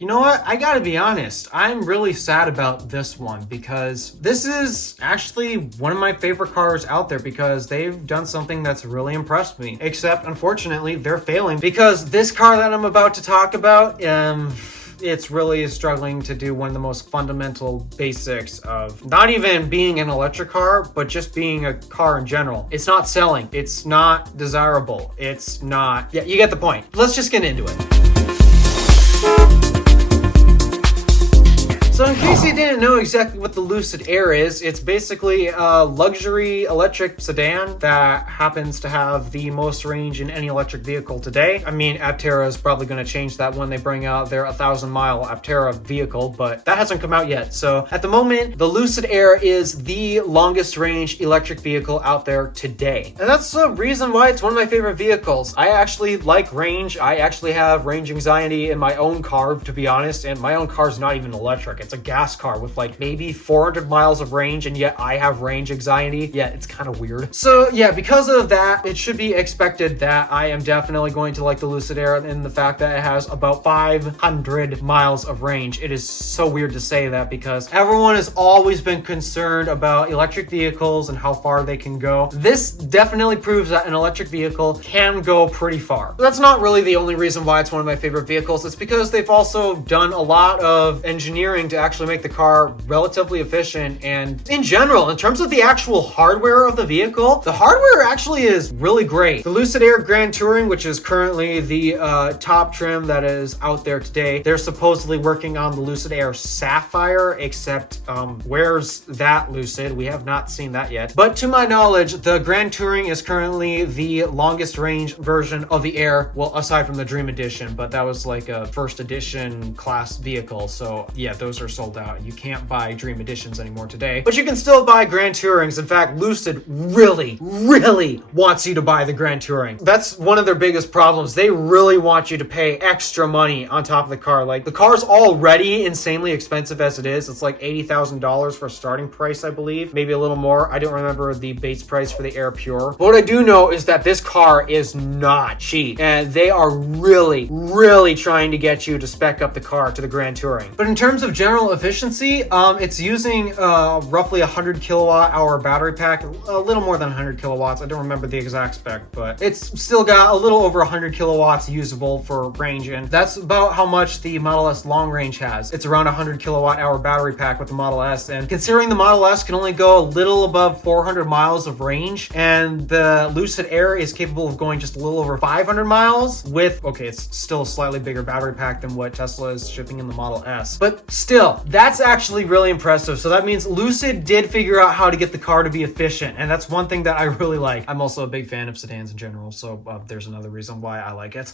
You know what? I gotta be honest. I'm really sad about this one because this is actually one of my favorite cars out there because they've done something that's really impressed me. Except, unfortunately, they're failing because this car that I'm about to talk about, it's really struggling to do one of the most fundamental basics of not even being an electric car, but just being a car in general. It's not selling. It's not desirable. It's not... Yeah, you get the point. Let's just get into it. So in case you didn't know exactly what the Lucid Air is, it's basically a luxury electric sedan that happens to have the most range in any electric vehicle today. I mean, Aptera is probably going to change that when they bring out their 1,000-mile Aptera vehicle, but that hasn't come out yet. So at the moment, the Lucid Air is the longest range electric vehicle out there today. And that's the reason why it's one of my favorite vehicles. I actually like range. I actually have range anxiety in my own car, to be honest, and my own car is not even electric. It's a gas car with like maybe 400 miles of range, and yet I have range anxiety. Yeah, it's kind of weird. So yeah, because of that, it should be expected that I am definitely going to like the Lucid Air in the fact that it has about 500 miles of range. It is so weird to say that because everyone has always been concerned about electric vehicles and how far they can go. This definitely proves that an electric vehicle can go pretty far. But that's not really the only reason why it's one of my favorite vehicles. It's because they've also done a lot of engineering to actually make the car relatively efficient, and in general, in terms of the actual hardware of the vehicle, the hardware actually is really great. The Lucid Air Grand Touring, which is currently the top trim that is out there today, they're supposedly working on the Lucid Air Sapphire, except where's that, Lucid? We have not seen that yet. But to my knowledge, the Grand Touring is currently the longest range version of the Air, well, aside from the Dream Edition, but that was like a first edition class vehicle, so yeah, those are sold out. You can't buy Dream Editions anymore today, but you can still buy Grand Tourings. In fact, Lucid really wants you to buy the Grand Touring. That's one of their biggest problems. They really want you to pay extra money on top of the car. Like, the car's already insanely expensive as it is. It's like $80,000 for a starting price, I believe. Maybe a little more. I don't remember the base price for the Air Pure. But what I do know is that this car is not cheap, and they are really trying to get you to spec up the car to the Grand Touring. But in terms of general efficiency, it's using roughly 100 kilowatt hour battery pack, a little more than 100 kilowatts. I don't remember the exact spec, but it's still got a little over 100 kilowatts usable for range, and that's about how much the Model S long range has. It's around 100 kilowatt hour battery pack with the Model S, and considering the Model S can only go a little above 400 miles of range, and the Lucid Air is capable of going just a little over 500 miles with, okay, it's still a slightly bigger battery pack than what Tesla is shipping in the Model S, but still, that's actually really impressive. So that means Lucid did figure out how to get the car to be efficient, and that's one thing that I really like. I'm also a big fan of sedans in general, so there's another reason why I like it.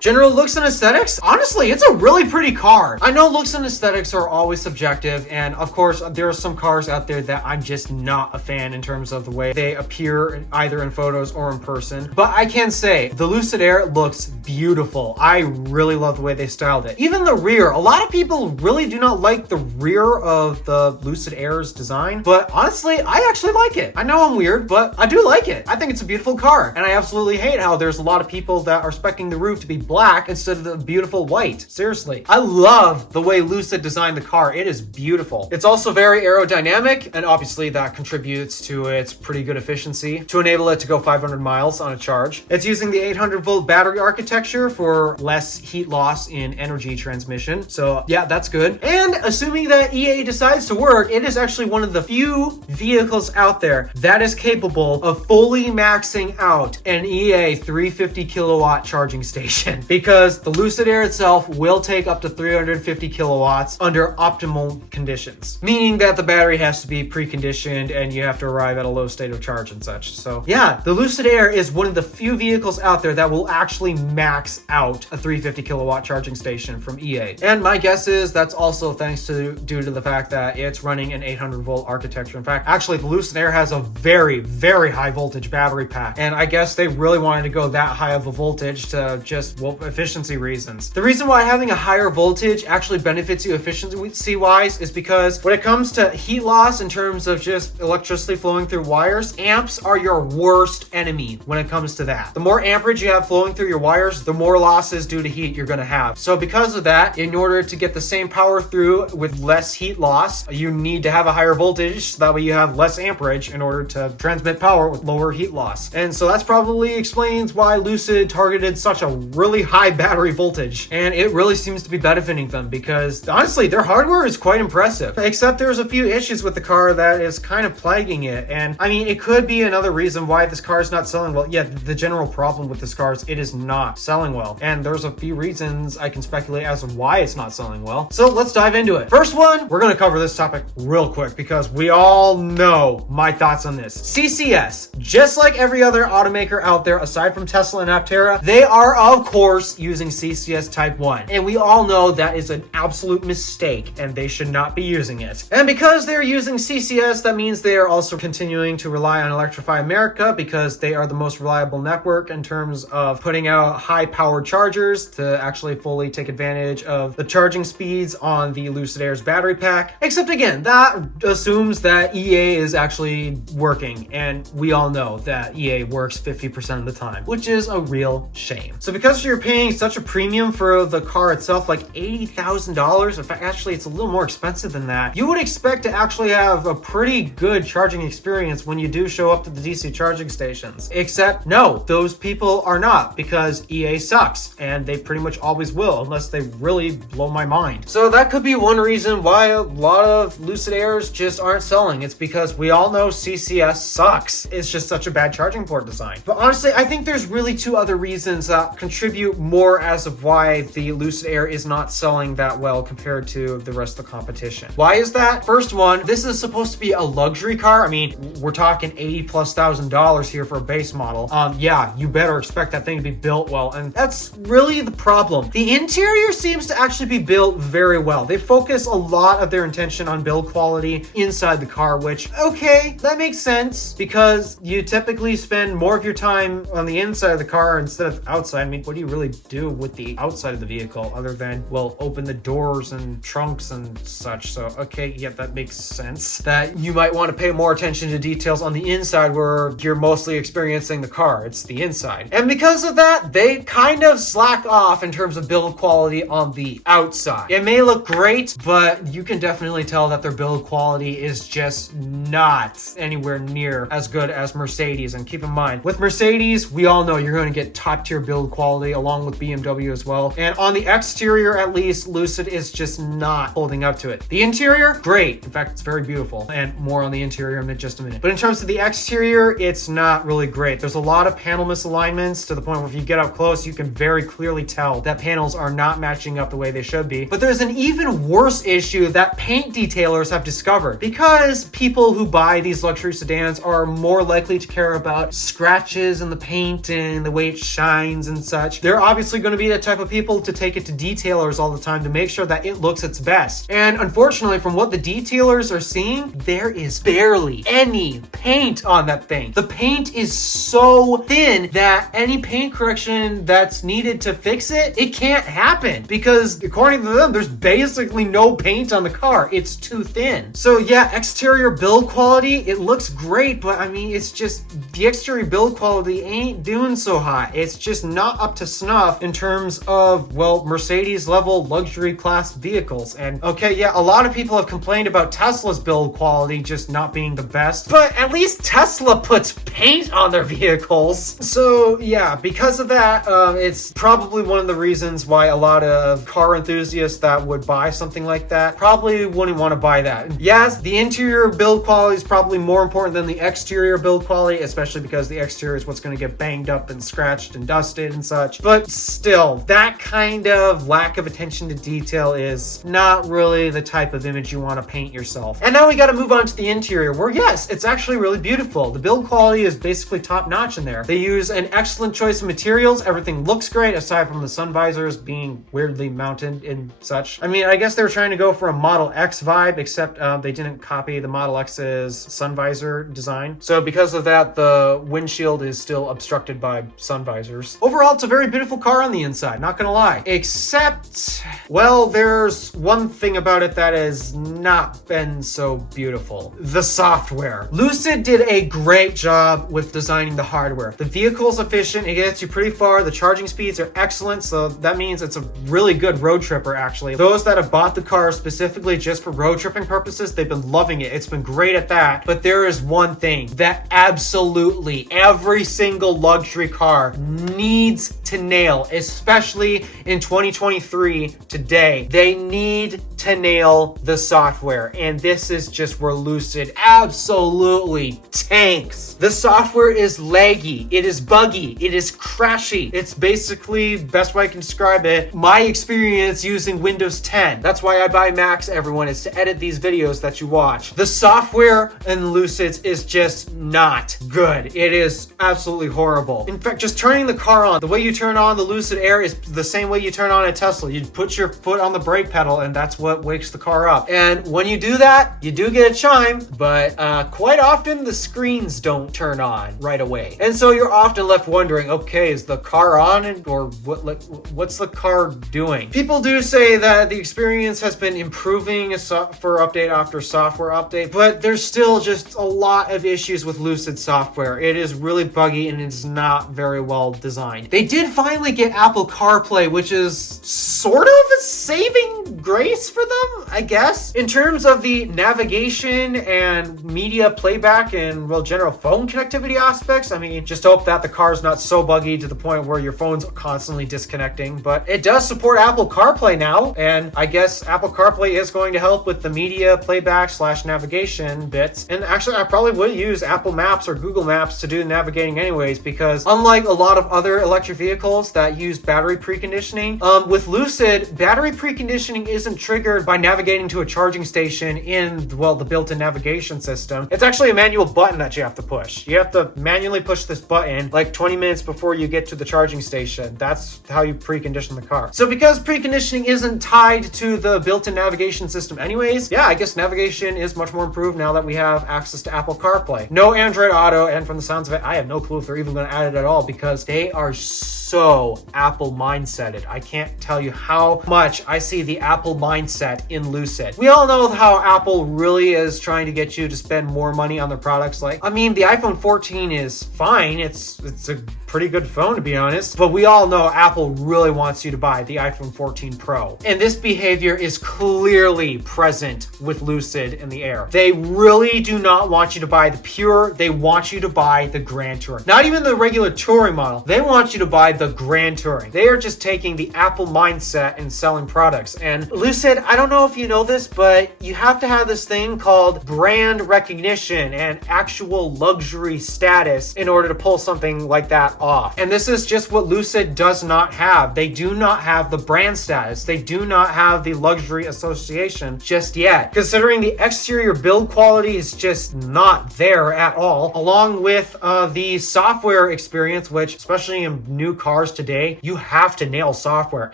General looks and aesthetics? Honestly, it's a really pretty car. I know looks and aesthetics are always subjective, and of course, there are some cars out there that I'm just not a fan in terms of the way they appear either in photos or in person. But I can say, the Lucid Air looks beautiful. I really love the way they styled it. Even the rear, a lot of people really do not like the rear of the Lucid Air's design, but honestly, I actually like it. I know I'm weird, but I do like it. I think it's a beautiful car, and I absolutely hate how there's a lot of people that are speccing the roof to be black instead of the beautiful white. Seriously, I love the way Lucid designed the car. It is beautiful. It's also very aerodynamic, and obviously that contributes to its pretty good efficiency to enable it to go 500 miles on a charge. It's using the 800 volt battery architecture for less heat loss in energy transmission. So yeah, that's good. And assuming that EA decides to work, it is actually one of the few vehicles out there that is capable of fully maxing out an EA 350 kilowatt charging station, because the Lucid Air itself will take up to 350 kilowatts under optimal conditions, meaning that the battery has to be preconditioned and you have to arrive at a low state of charge and such. So yeah, the Lucid Air is one of the few vehicles out there that will actually max out a 350 kilowatt charging station from EA. And my guess is that's also due to the fact that it's running an 800 volt architecture. In fact, actually the Lucid Air has a very high voltage battery pack, and I guess they really wanted to go that high of a voltage to just, well, well, efficiency reasons. The reason why having a higher voltage actually benefits you efficiency-wise is because when it comes to heat loss in terms of just electricity flowing through wires, amps are your worst enemy when it comes to that. The more amperage you have flowing through your wires, the more losses due to heat you're going to have. So because of that, in order to get the same power through with less heat loss, you need to have a higher voltage so that way you have less amperage in order to transmit power with lower heat loss. And so that's probably explains why Lucid targeted such a really high battery voltage. And it really seems to be benefiting them because honestly, their hardware is quite impressive. Except there's a few issues with the car that is kind of plaguing it. And I mean, it could be another reason why this car is not selling well. Yeah, the general problem with this car is it is not selling well. And there's a few reasons I can speculate as to why it's not selling well. So let's dive into it. First one, we're going to cover this topic real quick because we all know my thoughts on this. CCS, just like every other automaker out there aside from Tesla and Aptera, they are of course using CCS Type 1. And we all know that is an absolute mistake and they should not be using it. And because they're using CCS, that means they are also continuing to rely on Electrify America because they are the most reliable network in terms of putting out high-powered chargers to actually fully take advantage of the charging speeds on the Lucid Air's battery pack. Except again, that assumes that EA is actually working, and we all know that EA works 50% of the time, which is a real shame. So because you're paying such a premium for the car itself, like $80,000, in fact, actually it's a little more expensive than that, you would expect to actually have a pretty good charging experience when you do show up to the DC charging stations. Except no, those people are not because EA sucks and they pretty much always will unless they really blow my mind. So that could be one reason why a lot of Lucid Airs just aren't selling. It's because we all know CCS sucks. It's just such a bad charging port design. But honestly, I think there's really two other reasons that contribute more as of why the Lucid Air is not selling that well compared to the rest of the competition. Why is that? First one, this is supposed to be a luxury car. I mean, we're talking $80,000+ here for a base model. Yeah, you better expect that thing to be built well, and that's really the problem. The interior seems to actually be built very well. They focus a lot of their attention on build quality inside the car, which, okay, that makes sense because you typically spend more of your time on the inside of the car instead of outside. I mean, what do you really do with the outside of the vehicle other than, well, open the doors and trunks and such? So, okay, yeah, that makes sense that you might want to pay more attention to details on the inside where you're mostly experiencing the car. It's the inside. And because of that, they kind of slack off in terms of build quality on the outside. It may look great, but you can definitely tell that their build quality is just not anywhere near as good as Mercedes. And keep in mind, with Mercedes, we all know you're going to get top tier build quality along with BMW as well. And on the exterior, at least, Lucid is just not holding up to it. The interior, great. In fact, it's very beautiful. And more on the interior in just a minute. But in terms of the exterior, it's not really great. There's a lot of panel misalignments to the point where if you get up close, you can very clearly tell that panels are not matching up the way they should be. But there's an even worse issue that paint detailers have discovered. Because people who buy these luxury sedans are more likely to care about scratches in the paint and the way it shines and such, they're obviously going to be the type of people to take it to detailers all the time to make sure that it looks its best. And unfortunately, from what the detailers are seeing, there is barely any paint on that thing. The paint is so thin that any paint correction that's needed to fix it, it can't happen because according to them, there's basically no paint on the car. It's too thin. So yeah, exterior build quality, it looks great, but I mean, it's just the exterior build quality ain't doing so hot. It's just not up to snuff in terms of, well, Mercedes level luxury class vehicles. And okay, yeah, a lot of people have complained about Tesla's build quality just not being the best, but at least Tesla puts paint on their vehicles. So yeah, because of that, it's probably one of the reasons why a lot of car enthusiasts that would buy something like that probably wouldn't want to buy that. Yes, the interior build quality is probably more important than the exterior build quality, especially because the exterior is what's going to get banged up and scratched and dusted and such. But still, that kind of lack of attention to detail is not really the type of image you want to paint yourself. And now we got to move on to the interior, where yes, it's actually really beautiful. The build quality is basically top notch in there. They use an excellent choice of materials. Everything looks great aside from the sun visors being weirdly mounted and such. I mean, I guess they were trying to go for a Model X vibe, except they didn't copy the Model X's sun visor design. So because of that, the windshield is still obstructed by sun visors. Overall, it's a very beautiful car on the inside, not gonna lie. Except, well, there's one thing about it that has not been so beautiful. The software. Lucid did a great job with designing the hardware. The vehicle's efficient, it gets you pretty far, the charging speeds are excellent, so that means it's a really good road tripper, actually. Those that have bought the car specifically just for road tripping purposes, they've been loving it. It's been great at that. But there is one thing that absolutely every single luxury car needs to nail, especially in 2023 today. They need to nail the software, and this is just where Lucid absolutely tanks. The software is laggy, it is buggy, it is crashy. It's basically, best way I can describe it, my experience using Windows 10. That's why I buy Macs, everyone, is to edit these videos that you watch. The software in Lucid's is just not good. It is absolutely horrible. In fact, just turning the car on, the way you turn on the Lucid Air is the same way you turn on a Tesla. You put your foot on the brake pedal and that's what wakes the car up. And when you do that, you do get a chime, but quite often the screens don't turn on right away. And so you're often left wondering, okay, is the car on or what's the car doing? People do say that the experience has been improving for update after software update, but there's still just a lot of issues with Lucid software. It is really buggy and it's not very well designed. They did finally get Apple CarPlay, which is sort of a saving grace for them, I guess. In terms of the navigation and media playback and, well, general phone connectivity aspects, I mean, just hope that the car's not so buggy to the point where your phone's constantly disconnecting. But it does support Apple CarPlay now, and I guess Apple CarPlay is going to help with the media playback / navigation bits. And actually, I probably would use Apple Maps or Google Maps to do navigating anyways, because unlike a lot of other electric vehicles that use battery preconditioning, with Lucid, battery preconditioning isn't triggered by navigating to a charging station in, well, the built-in navigation system. It's actually a manual button that you have to push. You have to manually push this button like 20 minutes before you get to the charging station. That's how you precondition the car. So because preconditioning isn't tied to the built-in navigation system anyways, yeah, I guess navigation is much more improved now that we have access to Apple CarPlay. No Android Auto, and from the sounds of it, I have no clue if they're even going to add it at all because they are so Apple mindseted. I can't tell you how much I see the Apple mindset in Lucid. We all know how Apple really is trying to get you to spend more money on their products. Like, I mean, the iPhone 14 is fine. It's a pretty good phone, to be honest, but we all know Apple really wants you to buy the iPhone 14 Pro. And this behavior is clearly present with Lucid in the Air. They really do not want you to buy the Pure. They want you to buy the Grand Touring. Not even the regular Touring model. They want you to buy the Grand Touring. They are just taking the Apple mindset and selling products. And Lucid, I don't know if you know this, but you have to have this thing called brand recognition and actual luxury status in order to pull something like that off. And this is just what Lucid does not have. They do not have the brand status. They do not have the luxury association just yet. Considering the exterior build quality is just not there at all, along with the software experience, which especially in new cars today, you have to nail software,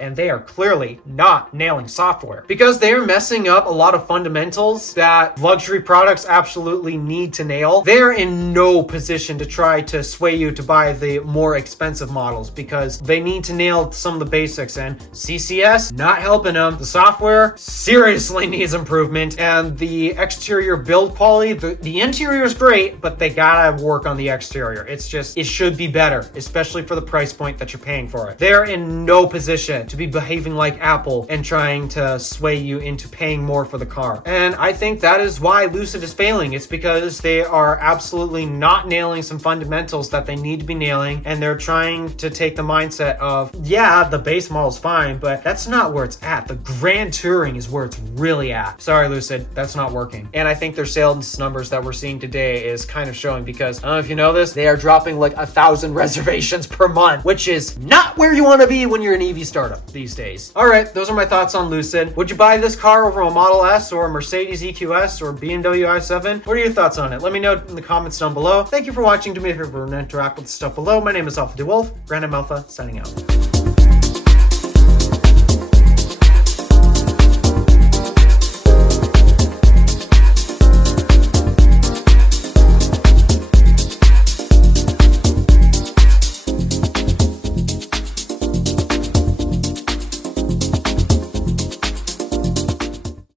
and they are clearly not nailing software because they're messing up a lot of fundamentals that luxury products absolutely need to nail. They're in no position to try to sway you to buy the more expensive models because they need to nail some of the basics, and CCS not helping them. The software seriously needs improvement, and the exterior build quality, the interior is great, but they gotta work on the exterior. It's just, it should be better, especially for the price point that you're paying for it. They're in no position to be behaving like Apple and trying to sway you into paying more for the car. And I think that is why Lucid is failing. It's because they are absolutely not nailing some fundamentals that they need to be nailing, and they're trying to take the mindset of, yeah, the base model's fine, but that's not where it's at. The Grand Touring is where it's really at. Sorry, Lucid, that's not working. And I think their sales numbers that we're seeing today is kind of showing because, I don't know if you know this, they are dropping like 1,000 reservations per month, which is not where you want to be when you're an EV startup these days. All right, those are my thoughts on Lucid. Would you buy this car over a Model S or a Mercedes EQS or BMW i7? What are your thoughts on it? Let me know in the comments down below. Thank you for watching. Do me a favor and interact with the stuff below. My name is DeWolf, Random Alpha, signing out.